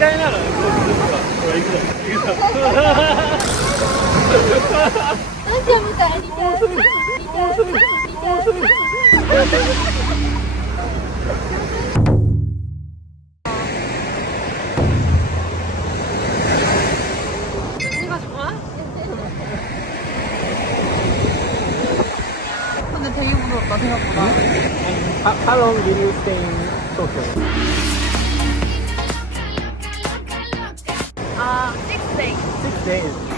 嫌いなのよ、こういうとこは。ほら、行くぞ。行くぞ。うんちゃんみたいに似てる。근데 되게 부드럽다 생각보다. How long will you stay in Tokyo? 6 days. 6 days.